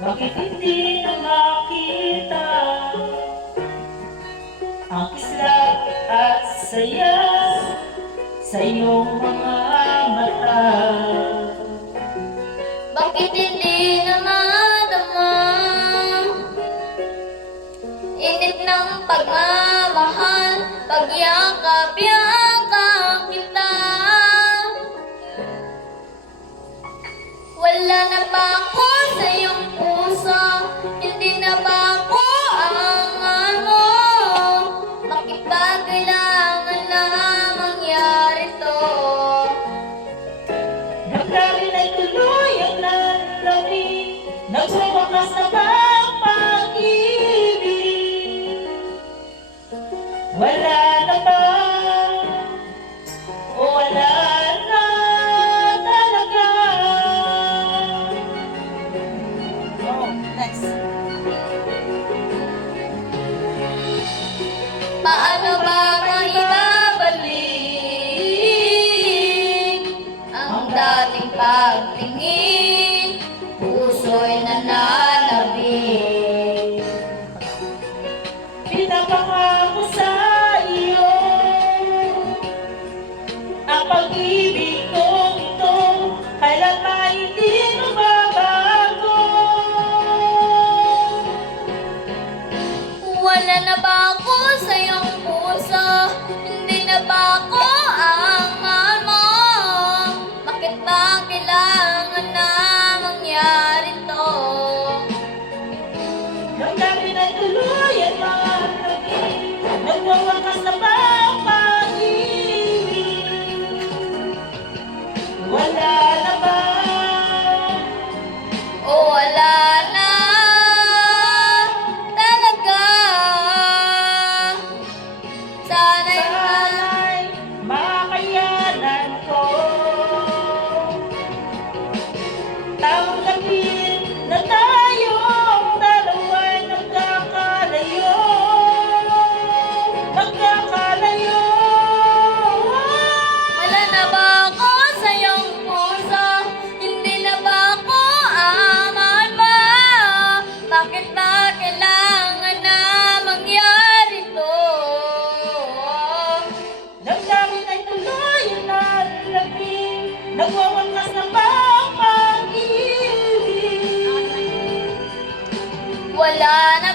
Bakit hindi na makita ang kislap at saya sa iyong mga mata? Bakit hindi na madama init ng pagmamahal, pagyakap-yakap kita? Wala na ba ako sa iyong puso? Hindi na ba ako ang mo? Bakit ba kailangan na mangyari to? Damdamin ay tuloy ang lalawin, nagwawakas na ba ang pag-ibig? Wala na ba? O wala na talaga? Oh, next. Paano ba maibabalik ang dating pagtingin? Puso'y nananabik. Pinapangako sa iyo ang pag-ibig kong ito, kailan ba hindi mababago? Wala na ba ako sa iyong puso? Hindi na ba ako ang mahal mo? Bakit ba kailangan na mangyari to? Damdamin ay tuloy at malaki, nagwawakas na ba ang pag-ibig? Wala na ba? O wala na talaga? Sana'y Sana'y makayanan ko tanggapin na tayong dalawa'y magkakalayo. wala na ba ako sa iyong puso? Hindi na ba ako ang mahal mo? Bakit ba kailangan na mangyari to? Damdamin ay tuloy ang lalabing, nagwawakas na ba ang pag-ibig? Wala na